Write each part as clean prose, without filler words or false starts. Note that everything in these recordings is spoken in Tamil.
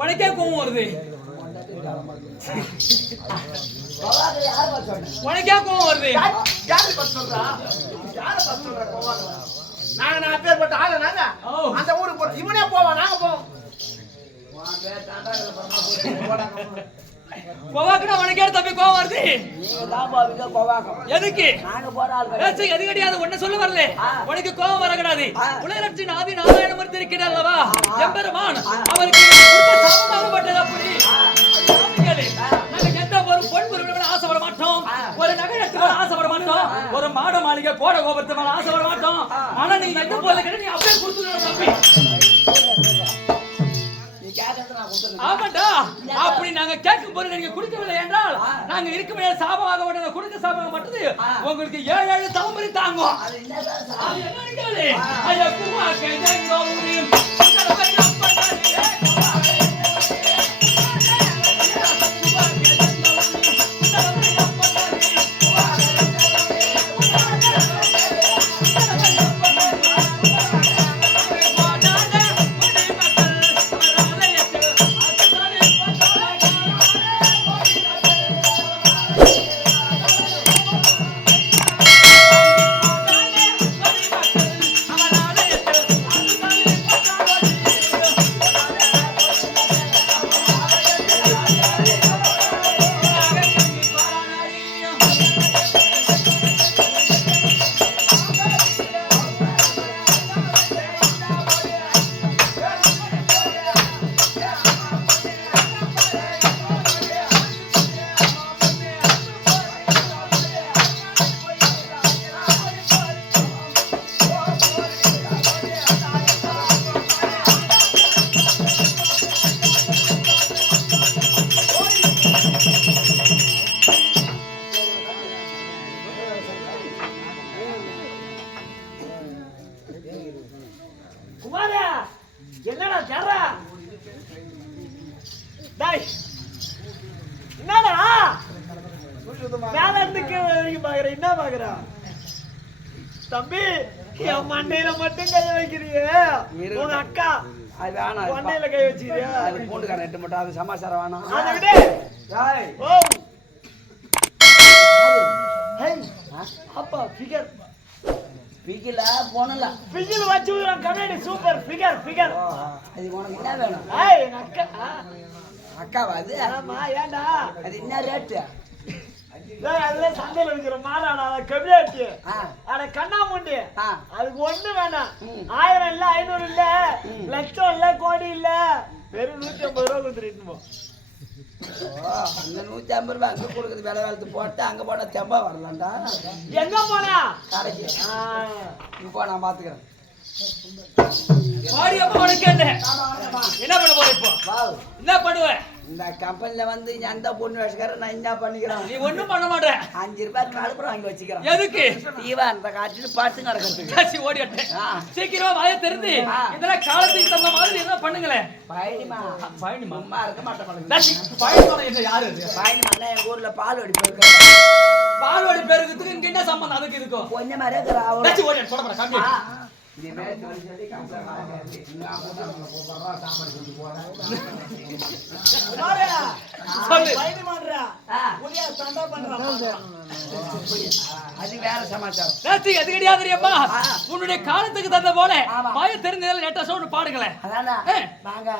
உனக்கே கோவம் வருது. உனக்கே கோவம் வருது. நாங்க நான் பேர் பட்ட ஆளு நாங்க அந்த ஊருக்கு போறோம். இவனே போவான், நாங்க போவோம். கோவாக்குனா உனக்கே தம்பி கோவம் வருது. எதுக்கு எது கிடையாது. ஒண்ணு சொல்ல வரல. உனக்கு கோவம் வரக்கூடாது. உலகத்தின் ஆதி நாராயணமூர்த்தி இருக்கிறார் அல்லவா எம்பெருமான், அவருக்கு சாபமாகப்பட்டது. அப்படி நாங்க எந்த ஒரு பொன் பொருள் ஆசைப்பட மாட்டோம், ஒரு நகரத்துக்கு மேல ஆசைப்பட மாட்டோம், ஒரு மாட மாளிகை கோட கோபுரத்து மேல ஆசைப்பட மாட்டோம். ஆனா நீ எந்த போல கிட்ட நீ அப்படியே கொடுத்துருக்க தம்பி. ஆமாண்டா, அப்படி நாங்க கேட்கும் போது நீங்க குடிக்கவில்லை என்றால் நாங்க இருக்க முடியாத சாபமாக மாட்டோம். குடுக்க சாபமாக மாட்டது உங்களுக்கு 7 தலைமுறை தாங்கும். ஐயா குமா என்னடா கேரா டேய் என்னடா மேல இருந்து கீழே வரைக்கும் பாக்குற என்ன பாக்குற தம்பி என் மண்டையில மட்டும் கை வைக்கிறியே உங்க அக்கா அது வேணாம் மண்டையில கை வச்சிருக்கியா அது பூண்டுக்காரன் எட்டு மட்டும் அது சமாச்சாரம் வேணாம் அதை விடு ஏய் ஓ ஹேய் அப்பா ஃபிகர் பிகில போனல ஃபிகர் வச்சுறான் கமெடி சூப்பர் ஃபிகர் அது உனக்கு என்ன வேணும் ஏய் எங்க அக்கா அக்காவா அது ஆமா ஏன்டா அது என்ன ரேட்டு டேய் அதுல சந்தையில விக்கிற மாடாடா கபியாட்டி ஆ அட கண்ணா முண்டி ஆ அதுக்கு ஒண்ணு வேணாம் 1000 இல்ல 500 இல்ல லட்சம் இல்ல கோடி இல்ல வெறும் 150 ரூபாய் கொடுத்துட்டு போ ஓ அந்த 150 ரூபாய் அங்க கொடுக்குது விலை வேலத்து போட்டு அங்க போனா தெம்பா வரலாம்டா எங்க போனா கடைக்கு இப்போ நான் பாத்துக்கிறேன் பாடி அப்ப உனக்கு கேட்டேன் என்ன பண்ண போற இப்போ வாவ் என்ன பண்ணுவ இந்த கம்பெனில வந்து எந்த பொண்ணு வச்சுக்கிறேன் நான் என்ன பண்ணிக்கிறேன் நீ ஒண்ணும் பண்ண மாட்ட 5 ரூபாய் கழுப்புறம் வாங்கி வச்சுக்கிறேன் எதுக்கு இவன் அந்த காட்டிட்டு பாட்டு நடக்கிறதுக்கு காசி ஓடிட்டேன் ஆ. சீக்கிரமா வாயை திறந்து ஆ. இதெல்லாம் காலத்துக்கு தகுந்த மாதிரி என்ன பண்ணுங்களேன் பயணிமா பயணிமா சும்மா இருக்க மாட்டேன் காசி பயணிமா என்ன யாரு அது? பயணிமா எங்க ஊர்ல பால் வடி போயிருக்கேன் பால்வாடி பேருக்கு இங்க என்ன சம்பந்தம் அதுக்கு இருக்கும் கொஞ்சம் மாதிரியே இருக்கிற அவரு காசி ஓடி போட போற காம்பி இது மேல சொல்லி கம்ப்ளைண்ட் ஆகாது நான் போறேன் சாப்பாடு செஞ்சு சொல்லு பயணி மாட்றா ஆ. புளியா சண்டை பண்றா அது வேற சமாச்சாரம் காசி அது கிடையாது தெரியுமா ஆ. உன்னுடைய காலத்துக்கு தகுந்த போல ஆமா. வாயை தெரிஞ்சதுல லேட்டா சவுண்ட் பாடுங்களேன் அதானா ஏ. வாங்க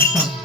கஷ்டம்